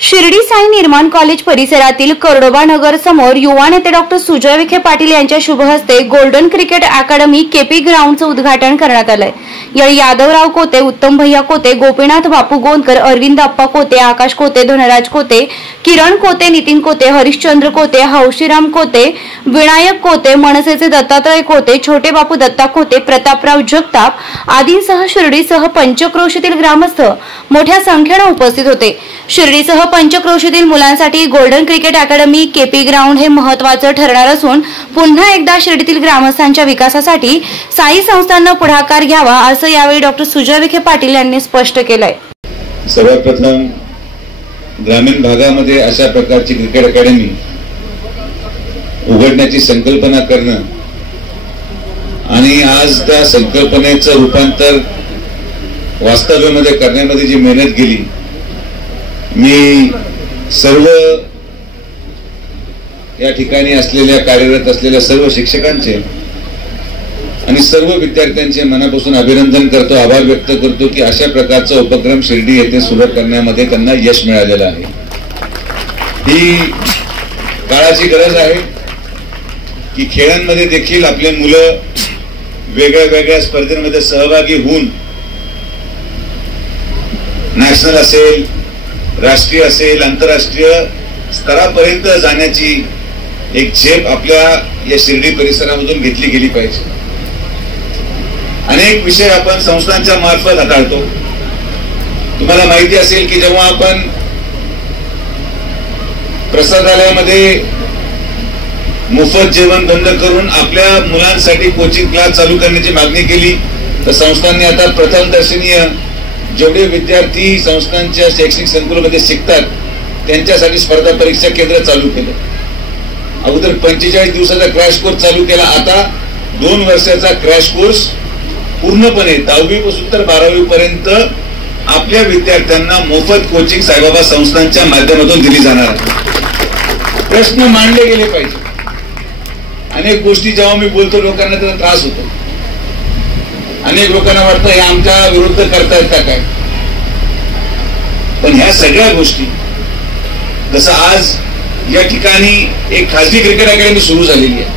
शिर्डी साई निर्माण कॉलेज परिसरातील कर्डोबा नगर समोर युवा नेते डॉक्टर सुजय विखे पाटील यांच्या शुभ हस्ते गोल्डन क्रिकेट अकादमी केपी ग्राउंडचं उद्घाटन करण्यात आलंय। यावेळी यादवराव कोते, उत्तम भैया कोते, गोपीनाथ बापू गोंदकर, अरविंद अप्पा कोते, आकाश कोते, धनराज कोते, किरण कोते, नितीन कोते, हरिश्चंद्र कोते, हौशीराम कोते, विनायक कोते, मनसेचे दत्तात्रय कोते, छोटे बापू दत्ता कोते, प्रतापराव जगताप आदींसह शिर्डीसह पंचक्रोशीतील ग्रामस्थ मोठ्या संख्येने उपस्थित होते। शिर्डीसह पंचक्रोशीतील मुलांसाठी गोल्डन क्रिकेट अकादमी केपी ग्राउंड हे महत्त्वाचं ठरणार असून पुन्हा एकदा शिर्डीतील ग्रामस्थांच्या विकासासाठी साई संस्थांना पुढाकार घ्यावा असं यावेळी डॉक्टर सुजय विखे पाटील यांनी स्पष्ट केलंय। सर्वप्रथम ग्रामीण भागामध्ये अशा प्रकारची क्रिकेट अकादमी उघडण्याची संकल्पना करणं आणि आज त्या संकल्पनेचं रूपांतर वास्तव्यामध्ये करण्यामध्ये जी मेहनत गेली, मी सर्व या ठिकाणी असलेल्या कार्यरत असलेल्या सर्व शिक्षकांचे आणि सर्व विद्यार्थ्यांचे मनापासून अभिनंदन करतो, आभार व्यक्त करतो की अशा प्रकारचा उपक्रम शिर्डी येथे सुरू करण्यामध्ये त्यांना यश मिळालेलं आहे। ही काळाची गरज आहे की खेळांमध्ये देखील आपले मुलं वेगळ्या वेगळ्या स्पर्धेमध्ये सहभागी होऊन नॅशनल असेल, राष्ट्रीय असेल, आंतरराष्ट्रीय स्तरापर्यंत जाण्याची एक झेप आपल्या या शिर्डी परिसरामधून घेतली गेली पाहिजे। अनेक विषय आपण संस्थांच्या मार्फत हाताळतो। तुम्हाला माहिती असेल की जेव्हा आपण प्रसादालयामध्ये मोफत जेवण बंद करून आपल्या मुलांसाठी कोचिंग क्लास चालू करण्याची मागणी केली, तर संस्थांनी आता प्रथम दर्शनीय जेवढे विद्यार्थी संस्थांच्या शैक्षणिक संकुलामध्ये शिकतात त्यांच्यासाठी स्पर्धा परीक्षा केंद्र चालू केलं। अगोदर 45 दिवसाचा क्रॅश कोर्स चालू केला, आता 2 वर्षाचा क्रॅश कोर्स पूर्णपणे 10वी पासून तर 12वी पर्यंत आपल्या विद्यार्थ्यांना मोफत कोचिंग साईबाबा संस्थांच्या माध्यमातून दिली जाणार आहे। प्रश्न मांडले गेले पाहिजे। अनेक गोष्टी जेव्हा मी बोलतो लोकांना त्याचा त्रास होतो, अनेक लोकांना वाटतं हे आमच्या विरुद्ध करतायत का काय, पण ह्या सगळ्या गोष्टी जसं आज या ठिकाणी एक खासगी क्रिकेट अकॅडमी सुरू झालेली आहे,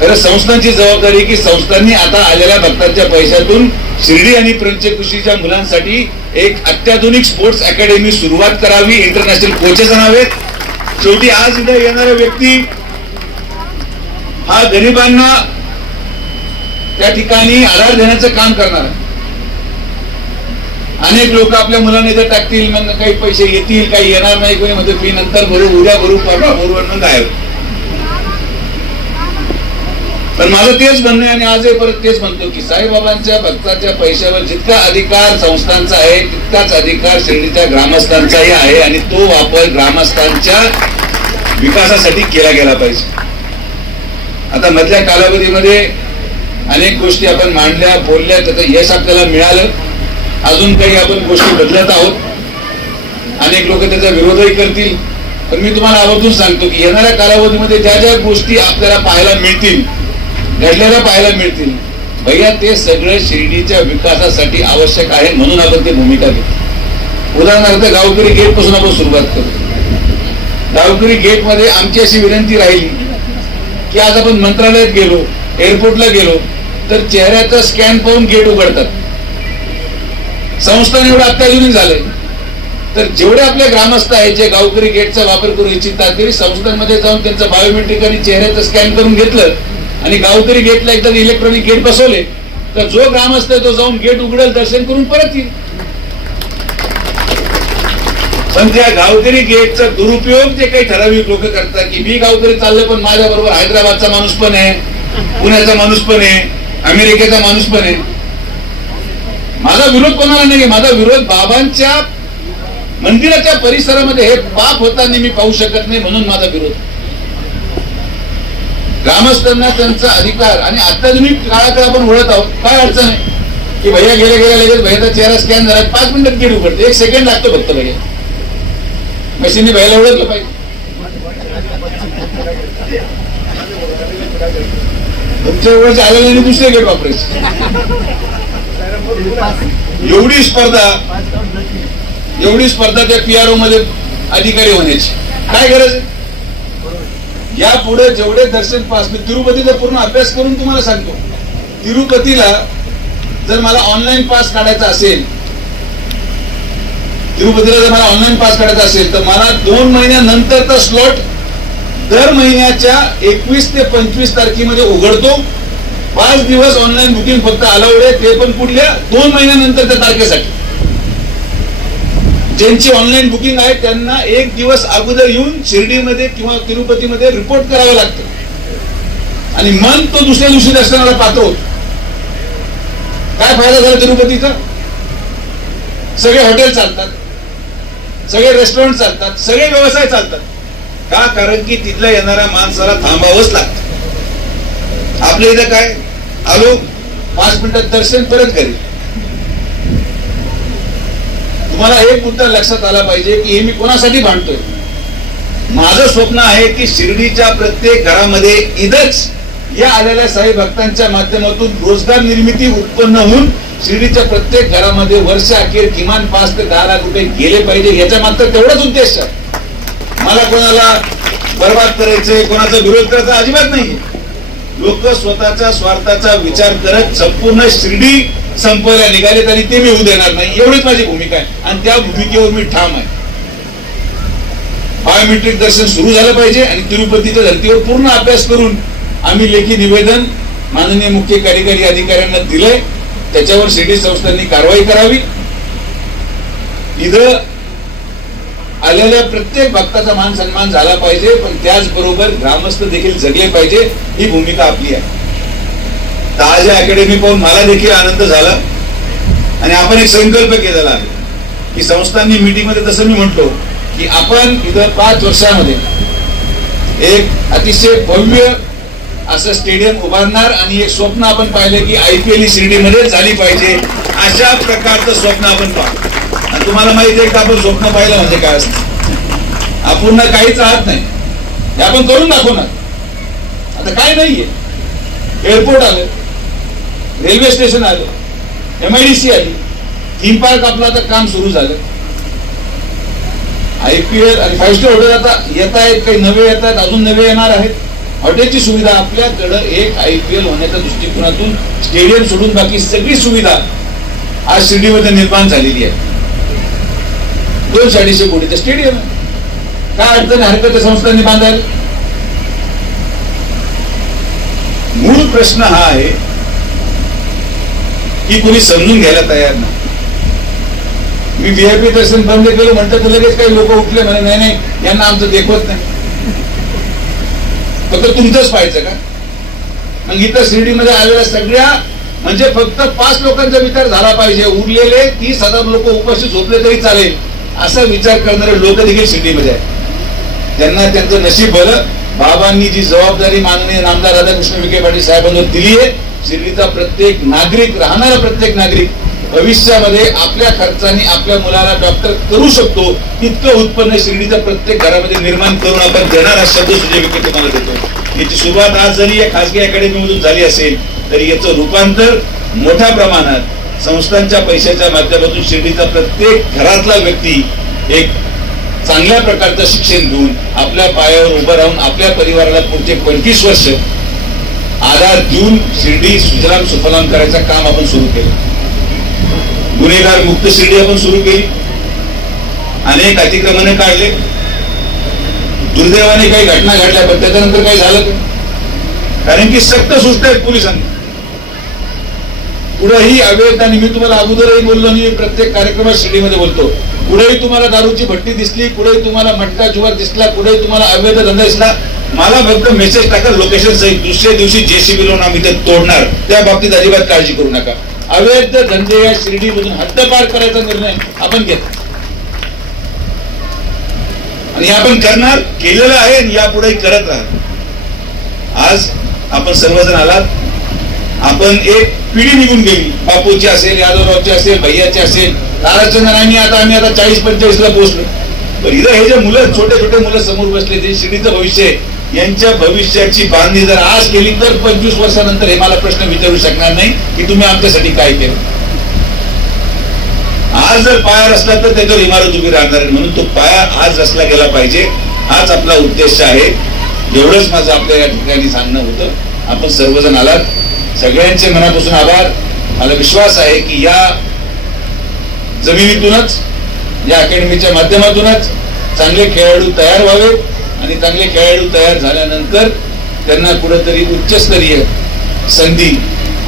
तर संस्थांची जबाबदारी की संस्थांनी आता आलेल्या भक्तांच्या पैशातून शिर्डी आणि पंचक्रोशीच्या मुलांसाठी एक अत्याधुनिक स्पोर्ट्स अकॅडमी सुरुवात करावी, इंटरनॅशनल कोचेस आणावेत। शेवटी आज इथे येणारा व्यक्ती हा गरिबांना त्या ठिकाणी आधार देण्याचं काम करणार आहे। अनेक लोक आपल्या मुलांना इथे टाकतील, मग काही पैसे येतील, काही येणार नाही, कोणी म्हणजे फी नंतर भरू, उद्या भरू, परवा भरू म्हणून गायब। पण माझं तेच म्हणणं आहे आणि आजही परत तेच म्हणतो की साईबाबांच्या भक्ताच्या पैशावर जितका अधिकार संस्थांचा आहे तितकाच अधिकार शिर्डीच्या ग्रामस्थांचाही आहे आणि तो वापर ग्रामस्थांच्या विकासासाठी केला गेला पाहिजे। आता मधल्या कालावधीमध्ये अनेक गोष्टी आपण मांडल्या, बोलल्या, त्याचं यश आपल्याला मिळालं। अजून काही आपण गोष्टी बदलत आहोत, अनेक लोक त्याचा विरोधही करतील, पण मी तुम्हाला आवर्जून सांगतो की येणाऱ्या कालावधीमध्ये ज्या ज्या गोष्टी आपल्याला पाहायला मिळतील, घडलेल्या पाहायला मिळतील, भैया ते सगळं शिर्डीच्या विकासासाठी आवश्यक आहे, म्हणून आपण ती भूमिका घेतो। उदाहरणार्थ गावकरी गेट पासून आपण सुरुवात करू। गावकरी गेट मध्ये आमची अशी विनंती राहिली की आज आपण मंत्रालयात गेलो, एअरपोर्टला गेलो तर चेहऱ्याचा स्कॅन पाहून गेट उघडतात। संस्थान एवढं अत्याधुनिक झालंय, तर जेवढे आपले ग्रामस्थ आहेत जे गावकरी गेटचा वापर करू इच्छितात तरी संस्थांमध्ये जाऊन त्यांचं बायोमेट्रिक आणि चेहऱ्याचं स्कॅन करून घेतलं आणि गावकरी गेटला एकदा इलेक्ट्रॉनिक गेट बसवले तर जो ग्रामस्थ तो जाऊन गेट उघडेल, दर्शन करून परत येईल। पण त्या गावकरी गेटचा दुरुपयोग जे काही ठराविक लोक करतात की मी गावकरी चाललं पण माझ्या बरोबर हैदराबादचा माणूस पण आहे, पुण्याचा माणूस पण आहे, अमेरिकेचा माणूस पण आहे। माझा विरोध कोणाला नाही, माझा विरोध बाबांच्या मंदिराच्या परिसरामध्ये हे पाप होताना मी पाहू शकत नाही, म्हणून माझा विरोध। ग्रामस्थांना त्यांचा अधिकार आणि अत्याधुनिक काळाकडे आपण वळत आहोत, काय अडचण आहे की भैया गेले लगेच भैयाचा चेहरा स्कॅन झाला, 5 मिनिटात गेट उघडते, 1 सेकंड लागतो फक्त भैया, मशीनने भैयाला ओळखलं पाहिजे। तुमच्या एवढं आलेलं आणि दुसरे गेट वापरायचे, एवढी स्पर्धा एवढी स्पर्धा त्या PRO मध्ये अधिकारी होण्याची काय गरज आहे? यापुढे जेवढे दर्शन पास, मी तिरुपतीचा पूर्ण अभ्यास करून तुम्हाला सांगतो. तिरुपतीला जर मला ऑनलाईन पास काढायचा असेल, तर मला 2 महिन्यानंतरचा स्लॉट दर महिन्याच्या 21 ते 25 तारखेमध्ये उघडतो. 5 दिवस ऑनलाईन बुकिंग फक्त अलाउड आहे, ते पण पुढल्या 2 महिन्यानंतरच्या तारखेसाठी. ज्यांची ऑनलाईन बुकिंग आहे त्यांना 1 दिवस अगोदर येऊन शिर्डीमध्ये किंवा तिरुपतीमध्ये रिपोर्ट करावं लागतं आणि मन तो दुसऱ्या दिवशी दर्शनाला पात्र होतो. काय फायदा झाला तिरुपतीचा? सगळे हॉटेल चालतात, सगळे रेस्टॉरंट चालतात, सगळे व्यवसाय चालतात. का? कारण की तिथल्या येणाऱ्या माणसाला थांबावंच लागतं. आपल्या इथं काय, आलो 5 मिनिटात दर्शन, परत घरी. तुम्हाला एक मुद्दा लक्षात आला पाहिजे की हे मी कोणासाठी भांडतोय. माझं स्वप्न आहे की शिर्डीच्या प्रत्येक घरामध्ये इथंच या आलेल्या साई भक्तांच्या माध्यमातून रोजगार निर्मिती उत्पन्न होऊन शिर्डीच्या प्रत्येक घरामध्ये वर्षाअखेर किमान 5 ते 10 लाख रुपये गेले पाहिजे. याच्या मात्र तेवढाच उद्देश आहे. मला कोणाला बरबाद करायचंय, कोणाचा विरोध करायचा अजिबात नाही. लोक स्वतःच्या स्वार्थाचा विचार करत संपूर्ण शिर्डी संपवल्या निघालेत आणि ते मी होऊ देणार नाही, एवढीच माझी भूमिका आहे आणि त्या भूमिकेवर मी ठाम आहे. बायोमेट्रिक दर्शन सुरू झालं पाहिजे आणि तिरुपतीच्या धर्तीवर पूर्ण अभ्यास करून आम्ही लेखी निवेदन माननीय मुख्य कार्यकारी अधिकाऱ्यांना दिलंय. त्याच्यावर शिर्डी संस्थांनी कारवाई करावी. इथं आलेल्या प्रत्येक भक्ताचा मान सन्मान झाला पाहिजे, पण त्याचबरोबर ग्रामस्थ देखील जगले पाहिजे, ही भूमिका आपली आहे. ताज अकॅडमी पाहून मला देखील आनंद झाला आणि आपण एक संकल्प केलेला आहे की संस्थांनी मीटिंग मध्ये तसं मी म्हटलो की आपण इथं 5 वर्षामध्ये एक अतिशय भव्य असं स्टेडियम उभारणार आणि एक स्वप्न आपण पाहिलं की IPL शिर्डीमध्ये झाली पाहिजे, अशा प्रकारचं स्वप्न आपण पाहतो. आणि तुम्हाला माहिती आहे का आपण स्वप्न पाहिलं म्हणजे काय असतं? अपूर्ण काहीच राहत नाही, हे आपण करून दाखवणार. आता काय नाहीये, एअरपोर्ट आलं, रेल्वे स्टेशन आलं, MIDC आली, थीम पार्क आपलं आता काम सुरू झालं, IPL आणि 5 स्टार हॉटेल आता येत आहेत, काही नवे येत आहेत, अजून नवे येणार आहेत. हॉटेलची सुविधा आपल्याकडं एक IPL होण्याच्या दृष्टिकोनातून स्टेडियम सोडून बाकी सगळी सुविधा आज शिर्डीमध्ये निर्माण झालेली आहे. 200-250 कोटीचं स्टेडियम आहे. काय अडचण हरकत संस्थांनी बांधायला? मूळ प्रश्न हा आहे की कोणी समजून घ्यायला तयार नाही. मी VIP दर्शन बंद केलं म्हणतात तर लगेच काही लोक उठले म्हणे नाही नाही यांना आमचं देखवत नाही, फक्त तुमचंच पाहायचं का? मग इथं शिर्डीमध्ये आलेल्या सगळ्या म्हणजे फक्त 5 लोकांचा विचार झाला पाहिजे, उरलेले 30,000 लोक उपाशी झोपले तरी चालेल असा विचार करणारे लोक देखील शिर्डीमध्ये आहेत. त्यांना त्यांचं नशीब भलं. बाबांनी जी जबाबदारी माननीय नामदार राधाकृष्ण विखे पाटील साहेबांवर दिली आहे, शिर्डीचा प्रत्येक नागरिक, राहणारा प्रत्येक नागरिक भविष्यामध्ये आपल्या खर्चाने आपल्या मुलाला डॉक्टर करू शकतो इतकं उत्पन्न शिर्डीच्या प्रत्येक घरामध्ये निर्माण करून आपण देणार हा शब्द सुजय विखे तुम्हाला देतो. याची सुरुवात आज जरी या खासगी अकॅडमीमधून झाली असेल तरी याचं रूपांतर मोठ्या प्रमाणात संस्थांच्या पैशाच्या माध्यमातून शिर्डीचा प्रत्येक घरातला व्यक्ती एक चांगल्या प्रकारचं शिक्षण घेऊन आपल्या पायावर उभं राहून आपल्या परिवाराला पुढचे 25 वर्ष आधार देऊन शिर्डी सुजलाम सुफलाम करायचं काम आपण सुरू केलं. गुन्हेगार मुक्त शिर्डी आपण सुरू केली. अनेक अतिक्रमणे काढले. दुर्दैवाने काही घटना घडल्या पण त्याच्यानंतर काही झालं का? कारण की सक्त सुस्त आहेत पोलिसांनी. पुढेही अवैध, आणि मी तुम्हाला अगोदरही बोललो आणि प्रत्येक कार्यक्रमात शिर्डीमध्ये बोलतो, पुढेही तुम्हाला दारूची भट्टी दिसली, पुढेही तुम्हाला मटका जुगार दिसला, पुढेही तुम्हाला अवैध धंदा दिसला, मला फक्त मेसेज टाका लोकेशन सहित. दुसऱ्या दिवशी JCB लावून आम्ही ते तोडणार. त्या बाबतीत अजिबात काळजी करू नका. अवैध धंदे या शिर्डीमधून हद्दपार करायचा निर्णय आपण घेतला आणि आपण करणार, केलेलं आहे आणि यापुढे करत राहणार. आज आपण सर्वजण आलात. आपण एक पिढी निघून गेली. बापूची असेल, यादवरावची असेल, भैयाची असेल, ताराचंद्रांनी आम्ही आता 40-45 ला पोहोचलो. पण इथं हे जे मुलं, छोटे छोटे मुलं समोर बसले, जे शिर्डीचं भविष्य आहे, यांच्या भविष्याची बांधणी जर आज केली तर 25 वर्षानंतर हे मला प्रश्न विचारू शकणार नाही की तुम्ही आमच्यासाठी काय केलं. आज जर पाया रचला तर त्याच्यावर इमारत उभी राहणार आहे, म्हणून तो पाया आज रचला गेला पाहिजे, हाच आपला उद्देश आहे. एवढंच माझं आपल्या या ठिकाणी सांगणं होतं. आपण सर्वजण आलात, सगळ्यांचे मनापासून आभार. मला विश्वास आहे की या जमिनीतूनच, या अकॅडमीच्या माध्यमातूनच चांगले खेळाडू तयार व्हावेत आणि चांगले खेळाडू तयार झाल्यानंतर त्यांना कुठेतरी उच्चस्तरीय संधी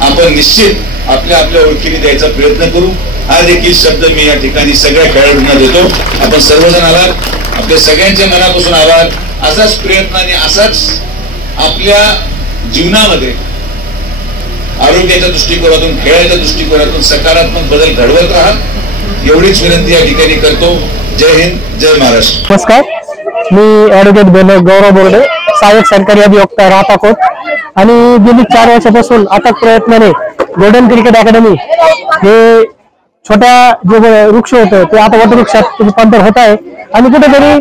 आपण निश्चित आपल्या ओळखीने द्यायचा प्रयत्न करू. हा देखील शब्द मी या ठिकाणी सगळ्या खेळाडूंना देतो. आपण सर्वजण आलात, आपल्या सगळ्यांच्या मनापासून आभार. असाच प्रयत्न आणि असाच आपल्या जीवनामध्ये आरोग्याच्या दृष्टिकोनातून, खेळाच्या दृष्टिकोनातून सकारात्मक बदल घडवत राहा, एवढीच विनंती या ठिकाणी करतो. जय हिंद, जय महाराष्ट्र. नमस्कार, मी ॲडव्होकेट गौरव बोर्डे, सहाय्यक सरकारी अभियोक्ता राहता आणि गेली 4 वर्षापासून अथक प्रयत्नाने गोल्डन क्रिकेट अकॅडमी हे छोट्या जे वृक्ष होतं ते आता वटवृक्षात रूपांतर होत आहे. आणि कुठेतरी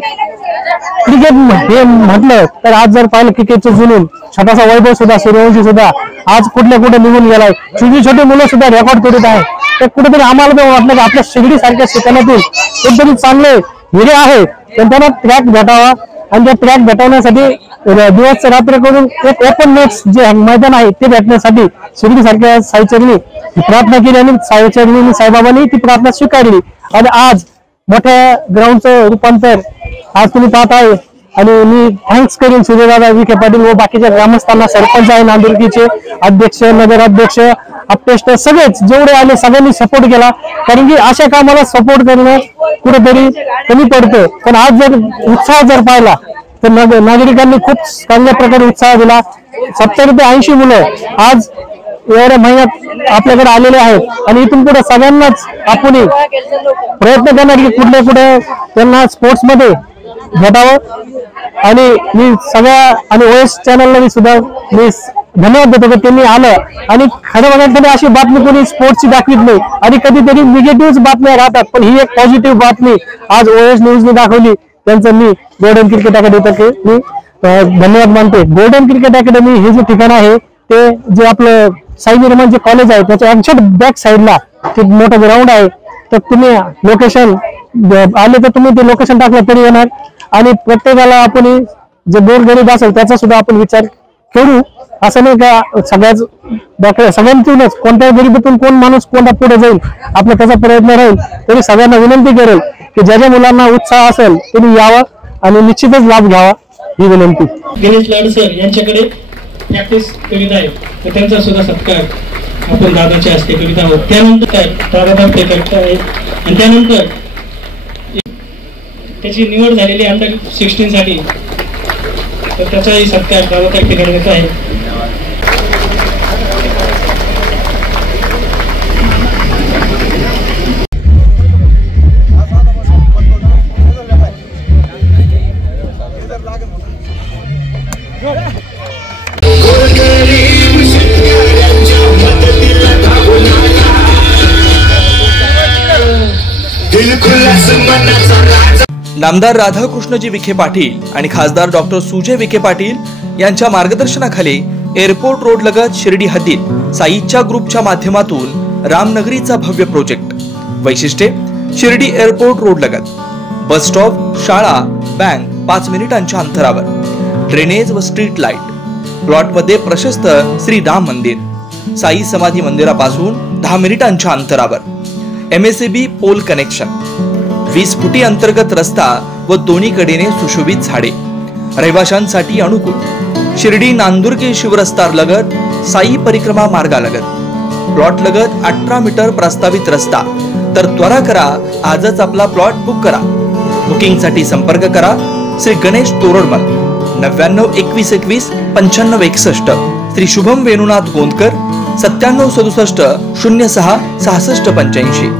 क्रिकेट हे म्हटलं तर आज जर पाहिलं क्रिकेटचं जुनून, छोटासा वैभव सुद्धा, सूर्यवंशी सुद्धा आज कुठल्या कुठे निघून गेलाय. छोटी मुलं सुद्धा रेकॉर्ड करीत आहे. तर कुठेतरी आम्हाला पण वाटलं की आपल्या शिर्डी सारख्या ठिकाणातून एकदम चांगले हिरे आहे, तर त्यांना ट्रॅक भेटावा आणि त्या ट्रॅक भेटवण्यासाठी दिवस रात्र करून एक ओपन मॅच जे मैदान आहे ते भेटण्यासाठी शिर्डी सारख्या साईचरणी प्रार्थना केली आणि साईचरणी साईबाबांनी ती प्रार्थना स्वीकारली. आणि आज मोठ्या ग्राउंडचं रूपांतर आज तुम्ही पाहत आहे. आणि मी थँक्स करीन सूर्यदादा विखे पाटील व बाकीच्या ग्रामस्थांना, सरपंच आहे नांदुर्कीचे, अध्यक्ष, नगराध्यक्ष, अपटेस्ट सगळेच जेवढे आले सगळ्यांनी सपोर्ट केला. कारण की अशा कामाला सपोर्ट करणं कुठेतरी कमी पडतं. पण आज जर उत्साह जर पाहिला तर नागरिकांनी खूप चांगल्या प्रकारे उत्साह दिला. 70 ते 80 मुलं आज एवढ्या महिन्यात आपल्याकडे आलेले आहेत. आणि इथून पुढे सगळ्यांनाच आपण प्रयत्न करणार की कुठे त्यांना स्पोर्ट्स मध्ये भेटावं. आणि मी सगळ्या आणि ओएस चॅनलला मी सुद्धा मी धन्यवाद देतो की त्यांनी आलं. आणि खरं बघायला कधी अशी बातमी कोणी स्पोर्ट्सची दाखवित नाही आणि कधीतरी निगेटिव्ह बातम्या राहतात, पण ही एक पॉझिटिव्ह बातमी आज ओएस न्यूजने दाखवली. त्यांचं मी गोल्डन क्रिकेट अकॅडमी मी धन्यवाद मानते. गोल्डन क्रिकेट अकॅडमी हे जे ठिकाण आहे ते जे आपलं साई निर्माण जे कॉलेज आहे त्याच्या एक्झॅक्ट बॅक साईडला ते मोठं ग्राउंड आहे. तर तुम्ही लोकेशन आले तर तुम्ही ते लोकेशन टाकलं तरी येणार. आणि प्रत्येकाला आपण जे गोरगरीब असेल त्याचा सुद्धा आपण विचार करू. असं नाही का सगळ्यांतूनच कोणत्याही गरिबीतून कोण माणूस कोणता पुढे जाईल आपला त्याचा प्रयत्न राहील. तरी सगळ्यांना विनंती करेल की ज्या ज्या मुलांना उत्साह असेल त्यांनी यावं आणि निश्चितच लाभ घ्यावा ही विनंती. गणेश लाड सर यांच्याकडे प्रॅक्टिस करीत आहे तर त्यांचा सुद्धा सत्कार आपण दादाच्या हस्ते करीत आहोत. त्यानंतर दादा ते करत आहे आणि त्यानंतर त्याची निवड झालेली अंडर 16 साठी, तर त्याचाही सत्कार दादा करण्यात आहे. नामदार राधाकृष्णजी विखे पाटील आणि खासदार डॉक्टर सुजय विखे पाटील यांच्या मार्गदर्शनाखाली एअरपोर्ट रोड लगत शिर्डी हद्दीत साईच्या ग्रुपच्या माध्यमातून रामनगरीचा भव्य प्रोजेक्ट. वैशिष्ट्ये: शिर्डी एअरपोर्ट रोड लगत बस स्टॉप, शाळा, बँक 5 मिनिटांच्या अंतरावर, ड्रेनेज व स्ट्रीट लाईट. प्लॉटमध्ये प्रशस्त श्री राम मंदिर, साई समाधी मंदिरापासून 10 मिनिटांच्या अंतरावर, MSAB पोल कनेक्शन, 20 फुटी अंतर्गत रस्ता व दोन्ही कडेने सुशोभित झाडे, रहिवाशांसाठी अनुकूल. शिर्डी नांदुर्की शिवरस्ता लगत साई परिक्रमा मार्गालगत. प्लॉट लगत 18 मीटर प्रस्तावित रस्ता. तर त्वरा करा, आजच आपला प्लॉट बुक करा. बुकिंगसाठी संपर्क करा श्री गणेश तोरडमल 99 21 21 95 61, श्री शुभम वेणुनाथ गोंदकर 97 67 06 66 85.